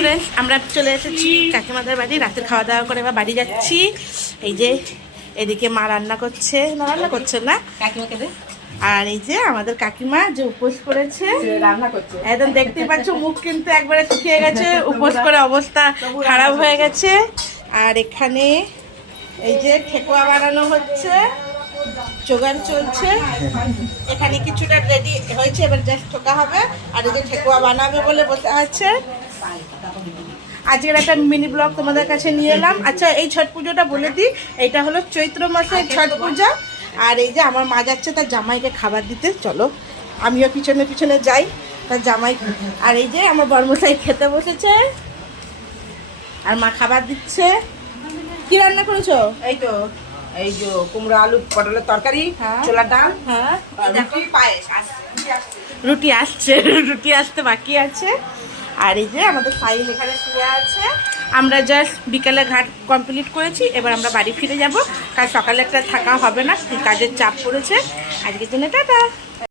Friends, আমরা চলে এসেছি কাকিমাদের বাড়ি। রাতের খাওয়া দাওয়া করে এবার বাড়ি যাচ্ছি। এই যে এদিকে মা রান্না করছে, না রান্না করছে না কাকিমাকে দে। আর এই যে আমাদের কাকিমা যে উপোস করেছে, রান্না করছে। একদম দেখতেই পাচ্ছ মুখ কিন্তু একবারে শুকিয়ে গেছে, উপোস করে অবস্থা খারাপ হয়ে গেছে। আর এখানে এই যে ঠেকুয়া বানানো হচ্ছে, জোগাড় চলছে। এখানে কিছুটা রেডি হয়েছে, এবার জাস্ট ঠোকা হবে। আর এই যে ঠেকুয়া বানাবে বলে বসে আছে। আজকের একটা মিনি ব্লগ তোমাদের কাছে নিয়ে এলাম। আচ্ছা, এই ছট পুজোটা বলে দিই, এটা হলো চৈত্র মাসের ছট পূজা। আর এই যে আমার মা যাচ্ছে তার জামাইকে খাবার দিতে, চলো আমিও পিছনে পিছনে যাই তার জামাই। আর এই যে আমার বর্মশাই খেতে বসেছে আর মা খাবার দিচ্ছে। কি রান্না করেছো? এই তো এই যে কুমড়ো আলু পটলের তরকারি, হ্যাঁ। ছোলার ডাল, হ্যাঁ, রুটি, পায়েস। রুটি আসছে, রুটি আসতে বাকি আছে। আর এই যে আমাদের ফাইল এখানে শুয়ে আছে। আমরা জাস্ট বিকালে ঘাট কমপ্লিট করেছি, এবার আমরা বাড়ি ফিরে যাব। কাল সকালে একটা থাকা হবে না, কাজের চাপ পড়েছে। আজকের জন্য টাটা।